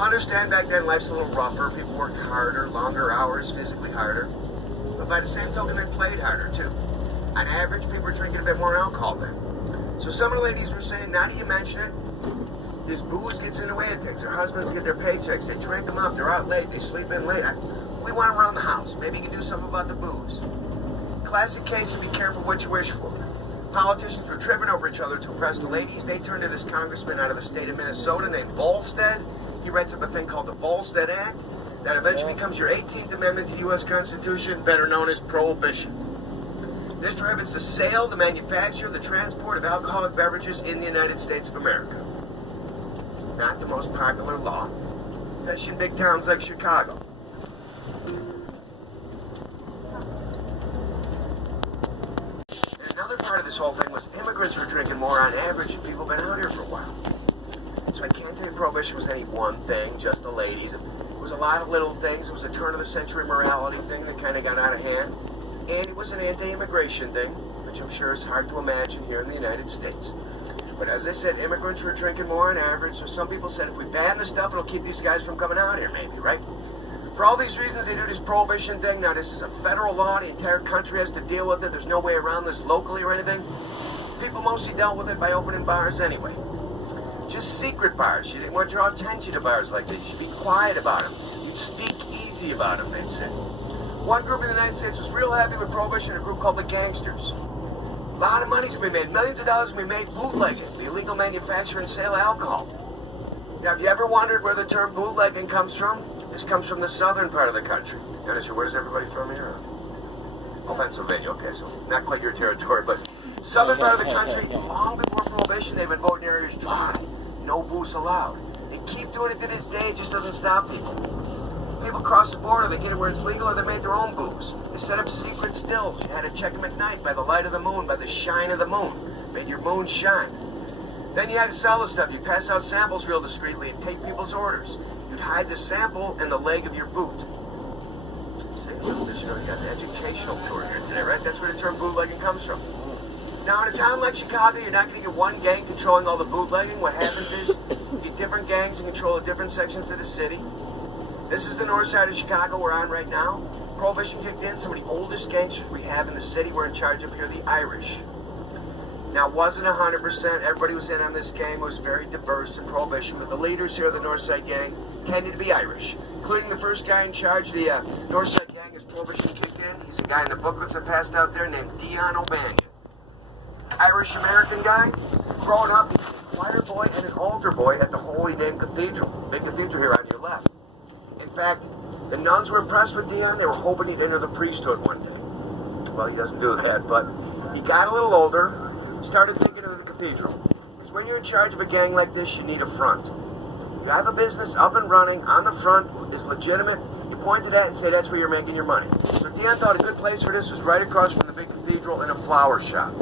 understand back then life's a little rougher. People worked harder, longer hours, physically harder. But by the same token, they played harder too. On average, people were drinking a bit more alcohol then. So some of the ladies were saying, now that you mention it, this booze gets in the way of things. Their husbands get their paychecks. They drink them up. They're out late. They sleep in late. We want them around the house. Maybe you can do something about the booze. Classic case of be careful what you wish for. Politicians were tripping over each other to impress the ladies. They turned to this congressman out of the state of Minnesota named Volstead. He writes up a thing called the Volstead Act that eventually becomes your 18th Amendment to the U.S. Constitution, better known as Prohibition. This prohibits the sale, the manufacture, the transport of alcoholic beverages in the United States of America. Not the most popular law, especially in big towns like Chicago. Another part of this whole thing was immigrants were drinking more on average than people been out here for a while. So I can't tell you Prohibition was any one thing, just the ladies. It was a lot of little things. It was a turn-of-the-century morality thing that kind of got out of hand. And it was an anti-immigration thing, which I'm sure is hard to imagine here in the United States. But as I said, immigrants were drinking more on average, so some people said if we ban this stuff, it'll keep these guys from coming out here, maybe, right? For all these reasons, they do this Prohibition thing. Now, this is a federal law. The entire country has to deal with it. There's no way around this locally or anything. People mostly dealt with it by opening bars anyway. Just secret bars. You didn't want to draw attention to bars like this. You'd be quiet about them. You'd speak easy about them, they'd say. One group in the United States was real happy with Prohibition, a group called the Gangsters. A lot of money's going to be made. Millions of dollars going to be made bootlegging, the illegal manufacture and sale of alcohol. Now, have you ever wondered where the term bootlegging comes from? This comes from the southern part of the country. Where's everybody from here? Oh, Pennsylvania. Okay, so not quite your territory, but southern part of the country, long before Prohibition, they've been voting areas dry. No booze allowed. They keep doing it to this day. It just doesn't stop people. People cross the border, they get it where it's legal, or they made their own booze. They set up secret stills. You had to check them at night by the light of the moon, by the shine of the moon. Made your moon shine. Then you had to sell the stuff. You pass out samples real discreetly and take people's orders. You'd hide the sample in the leg of your boot. See, you got the educational tour here today, right? That's where the term bootlegging comes from. Now, in a town like Chicago, you're not going to get one gang controlling all the bootlegging. What happens is you get different gangs that control different sections of the city. This is the north side of Chicago we're on right now. Prohibition kicked in. Some of the oldest gangsters we have in the city were in charge up here, the Irish. Now, it wasn't 100%. Everybody was in on this gang. It was very diverse in Prohibition, but the leaders here of the North Side Gang tended to be Irish, including the first guy in charge of the North Side Gang as Prohibition kicked in. He's a guy in the booklets that passed out there named Dion O'Banion. Irish-American guy, growing up, he was a choir boy and an altar boy at the Holy Name Cathedral. Big cathedral here on your left. In fact, the nuns were impressed with Dion. They were hoping he'd enter the priesthood one day. Well, he doesn't do that, but he got a little older, started thinking of the cathedral. Because when you're in charge of a gang like this, you need a front. You have a business up and running on the front is legitimate. You point to that and say that's where you're making your money. So Dion thought a good place for this was right across from the big cathedral in a flower shop.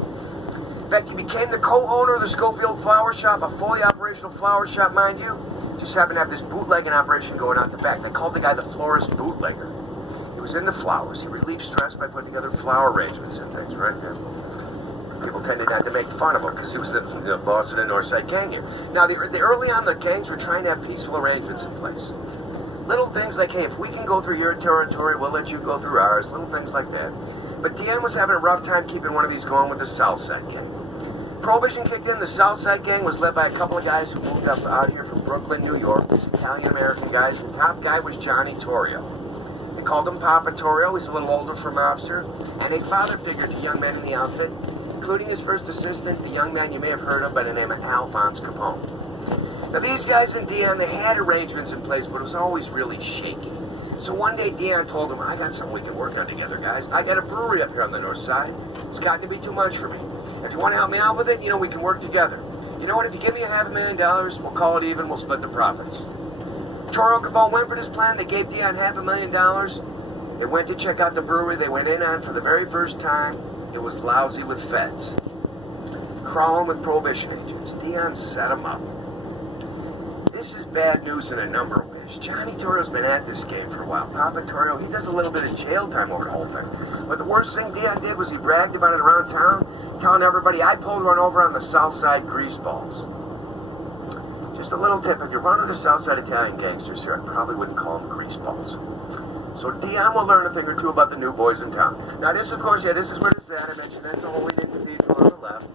In fact, he became the co-owner of the Schofield Flower Shop, a fully operational flower shop, mind you. Just happened to have this bootlegging operation going out the back. They called the guy the florist bootlegger. He was into flowers. He relieved stress by putting together flower arrangements and things, right? Yeah. People tended not to make fun of him because he was the boss of the North Side Gang here. Now, the early on, the gangs were trying to have peaceful arrangements in place. Little things like, hey, if we can go through your territory, we'll let you go through ours. Little things like that. But Dion was having a rough time keeping one of these going with the South Side Gang. Prohibition kicked in. The South Side Gang was led by a couple of guys who moved up out here from Brooklyn, New York. These Italian-American guys. The top guy was Johnny Torrio. They called him Papa Torrio. He's a little older for mobster. And a father figure to young men in the outfit, including his first assistant, a young man you may have heard of by the name of Alphonse Capone. Now, these guys and Dion, they had arrangements in place, but it was always really shaky. So one day, Dion told him, I got something we can work on together, guys. I got a brewery up here on the north side. It's gotten to be too much for me. If you want to help me out with it, we can work together. You know what? If you give me $500,000, we'll call it even. We'll split the profits. Torrio Capone went for this plan. They gave Dion $500,000. They went to check out the brewery they went in on for the very first time. It was lousy with feds. Crawling with Prohibition agents. Dion set them up. This is bad news in a number of ways. Johnny Torrio's been at this game for a while. Papa Torrio, he does a little bit of jail time over the whole thing. But the worst thing Dion did was he bragged about it around town, telling everybody I pulled one over on the South Side Greaseballs. Just a little tip, if you're one of the Southside Italian gangsters here, I probably wouldn't call them greaseballs. So Dion will learn a thing or two about the new boys in town. Now this, of course, this is where it's at. I mentioned that's the Holy Name Cathedral on the left.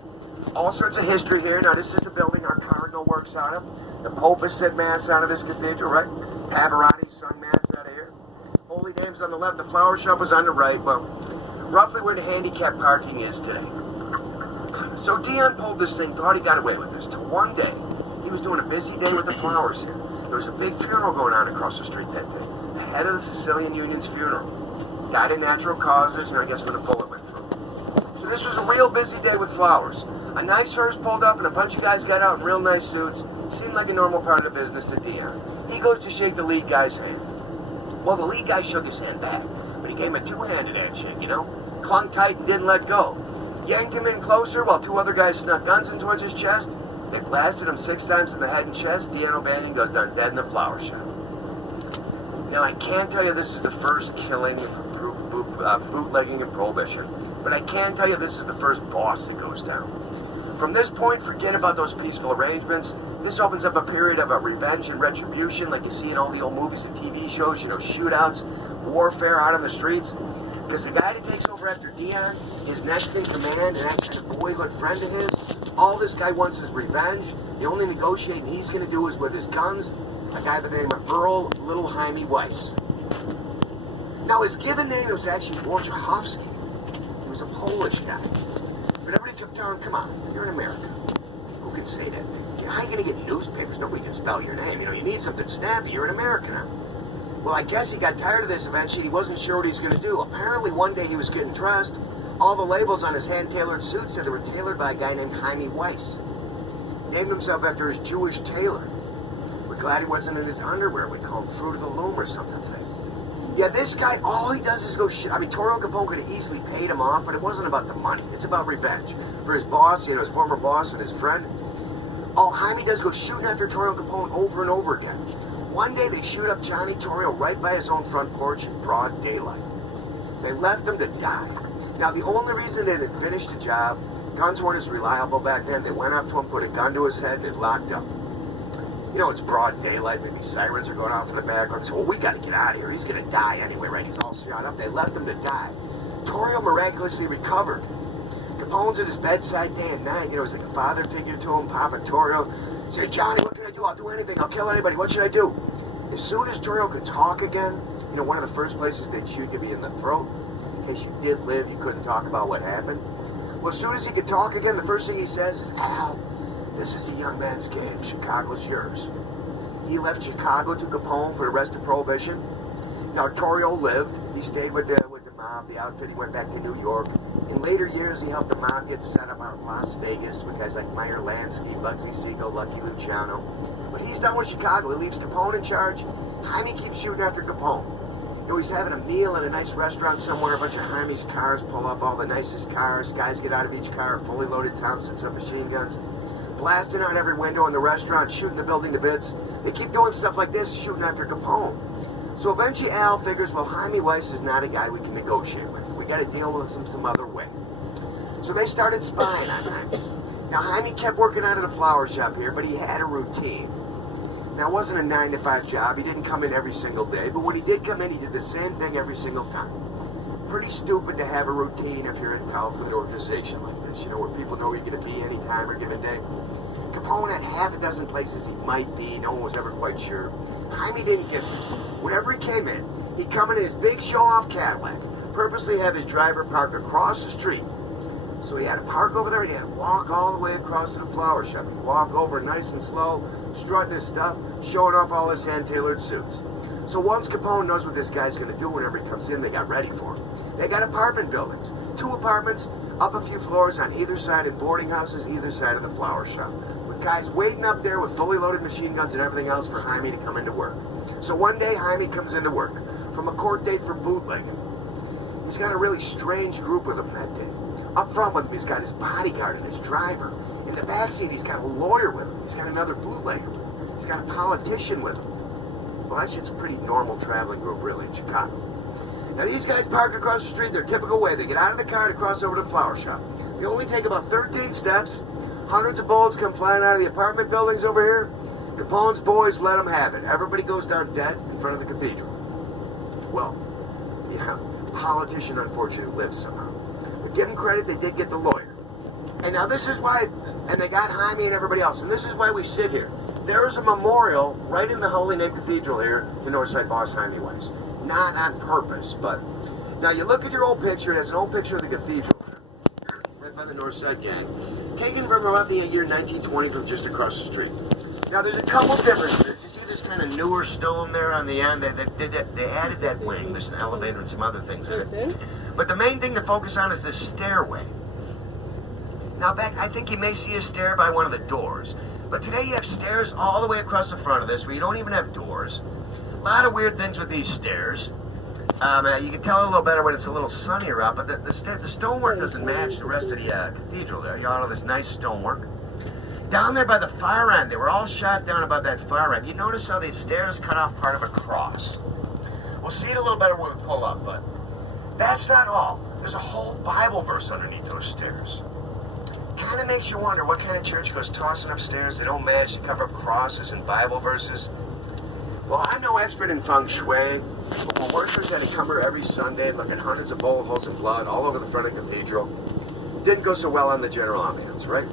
All sorts of history here. Now this is the building our cardinal works out of. The Pope has said Mass out of this cathedral, right? Pavarotti sung Mass out of here. Holy Name's on the left. The flower shop is on the right. Well, roughly where the handicap parking is today. So Dion pulled this thing, thought he got away with this, till one day, he was doing a busy day with the flowers here. There was a big funeral going on across the street that day. The head of the Sicilian Union's funeral. Died of natural causes, and I guess when a bullet went through. So this was a real busy day with flowers. A nice hearse pulled up, and a bunch of guys got out in real nice suits. Seemed like a normal part of the business to Dion. He goes to shake the lead guy's hand. Well, the lead guy shook his hand back, but he gave him a two-handed handshake, you know? Clung tight and didn't let go. Yanked him in closer while two other guys snuck guns in towards his chest. They blasted him 6 times in the head and chest. Dion O'Banion goes down dead in the flower shop. Now, I can't tell you this is the first killing for bootlegging and prohibition, but I can tell you this is the first boss that goes down. From this point, forget about those peaceful arrangements. This opens up a period of revenge and retribution like you see in all the old movies and TV shows, you know, shootouts, warfare out on the streets. Because the guy that takes over after Dion, his next in command, and actually a boyhood friend of his, all this guy wants is revenge. The only negotiating he's going to do is with his guns, a guy by the name of Earl Little Jaime Weiss. Now, his given name was actually Wojciechowski. He was a Polish guy. But everybody kept telling him, come on, you're in America. Who can say that? How are you going to get newspapers? Nobody can spell your name. You know, you need something snappy. You're in America now. Well, I guess he got tired of this eventually. He wasn't sure what he's going to do. Apparently, one day he was getting dressed. All the labels on his hand-tailored suits said they were tailored by a guy named Jaime Weiss. Named himself after his Jewish tailor. We're glad he wasn't in his underwear. We call him Fruit of the Loom or something today. Yeah, this guy, all he does is go shit. I mean, Torrio Capone could have easily paid him off, but it wasn't about the money. It's about revenge. For his boss, you know, his former boss and his friend. All Jaime does is go shooting after Torrio Capone over and over again. One day they shoot up Johnny Torrio right by his own front porch in broad daylight. They left him to die. Now, the only reason they didn't finish the job, guns weren't as reliable back then. They went up to him, put a gun to his head, and locked him. You know, it's broad daylight. Maybe sirens are going off in the background. So, well, we got to get out of here. He's going to die anyway, right? He's all shot up. They left him to die. Torrio miraculously recovered. Capone's at his bedside day and night. You know, he's like a father figure to him, Papa Torrio. Said, Johnny, what can I do? I'll do anything. I'll kill anybody. What should I do? As soon as Torrio could talk again, you know, one of the first places they'd shoot could be in the throat. In case you did live, you couldn't talk about what happened. Well, as soon as he could talk again, the first thing he says is, Al, this is a young man's game. Chicago's yours. He left Chicago to Capone for the rest of Prohibition. Now, Torrio lived. He stayed with the mob, the outfit. He went back to New York. In later years, he helped the mob get set up out in Las Vegas with guys like Meyer Lansky, Bugsy Siegel, Lucky Luciano. But he's done with Chicago. He leaves Capone in charge. Jaime keeps shooting after Capone. You know, he's having a meal at a nice restaurant somewhere. A bunch of Jaime's cars pull up, all the nicest cars. Guys get out of each car, fully loaded Thompson submachine guns. Blasting out every window in the restaurant, shooting the building to bits. They keep doing stuff like this, shooting after Capone. So eventually Al figures, well, Jaime Weiss is not a guy we can negotiate with. We got to deal with him some other way. So they started spying on Jaime. Now, Jaime kept working out of the flower shop here, but he had a routine. Now, it wasn't a 9-to-5 job. He didn't come in every single day, but when he did come in, he did the same thing every single time. Pretty stupid to have a routine if you're in an organization like this, you know, where people know you're going to be any time or given day. Capone had half a dozen places he might be. No one was ever quite sure. Jaime didn't get this. Whenever he came in, he'd come in his big show-off Cadillac, purposely have his driver park across the street. So he had to park over there, and he had to walk all the way across to the flower shop. He'd walk over nice and slow, strutting his stuff, showing off all his hand-tailored suits. So once Capone knows what this guy's going to do whenever he comes in, they got ready for him. They got apartment buildings. 2 apartments, up a few floors on either side, and boarding houses either side of the flower shop. With guys waiting up there with fully loaded machine guns and everything else for Jaime to come into work. So one day, Jaime comes into work from a court date for bootlegging. He's got a really strange group with him that day. Up front with him, he's got his bodyguard and his driver. In the backseat, he's got a lawyer with him. He's got another bootlegger. He's got a politician with him. Well, that shit's a pretty normal traveling group, really, in Chicago. Now, these guys park across the street their typical way. They get out of the car to cross over to the flower shop. They only take about 13 steps. Hundreds of bullets come flying out of the apartment buildings over here. Capone's boys let him have it. Everybody goes down dead in front of the cathedral. Well, yeah, politician unfortunately lives somehow. But give them credit, they did get the lawyer. And now this is why, and they got Jaime and everybody else, and this is why we sit here. There is a memorial right in the Holy Name Cathedral here to Northside boss Jaime Weiss. Not on purpose, but now you look at your old picture, it has an old picture of the cathedral right by the Northside gang, taken from about the year 1920 from just across the street. Now there's a couple differences. You see this kind of newer stone there on the end? They added that wing. There's an elevator and some other things in it. But the main thing to focus on is this stairway. Now, Beck, I think you may see a stair by one of the doors. But today you have stairs all the way across the front of this where you don't even have doors. A lot of weird things with these stairs. You can tell a little better when it's a little sunnier out, but the stonework doesn't match the rest of the cathedral there. You got all this nice stonework. Down there by the far end, they were all shot down about that far end. You notice how these stairs cut off part of a cross. We'll see it a little better when we pull up, but that's not all. There's a whole Bible verse underneath those stairs. Kind of makes you wonder what kind of church goes tossing upstairs. They don't manage to cover up crosses and Bible verses. Well, I'm no expert in feng shui, but when workers had to come here every Sunday and look at hundreds of bullet holes in blood all over the front of the cathedral, didn't go so well on the general ambiance, right?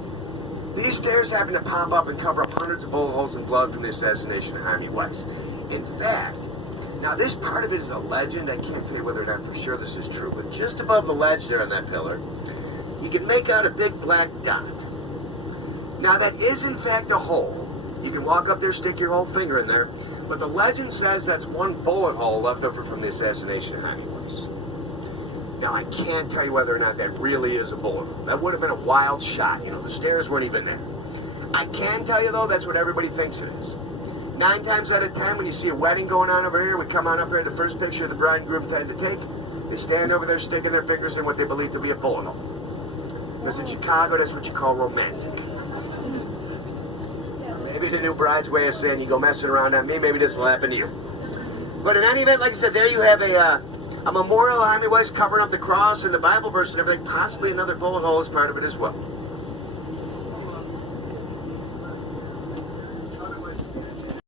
These stairs happen to pop up and cover up hundreds of bullet holes in blood from the assassination of Jaime Weiss. In fact, now this part of it is a legend. I can't tell you whether or not for sure this is true, but just above the ledge there on that pillar, you can make out a big black dot. Now that is in fact a hole. You can walk up there, stick your whole finger in there, but the legend says that's one bullet hole left over from the assassination of Jaime Weiss. Now, I can't tell you whether or not that really is a bullet hole. That would have been a wild shot. You know, the stairs weren't even there. I can tell you, though, that's what everybody thinks it is. 9 times out of 10, when you see a wedding going on over here, we come on up here, the first picture the bride and groom tend to take, they stand over there sticking their fingers in what they believe to be a bullet hole. Because in Chicago, that's what you call romantic. Maybe the new bride's way of saying you go messing around on me, maybe this will happen to you. But in any event, like I said, there you have a memorial of Jaime Weiss covering up the cross and the Bible verse and everything. Possibly another bullet hole is part of it as well.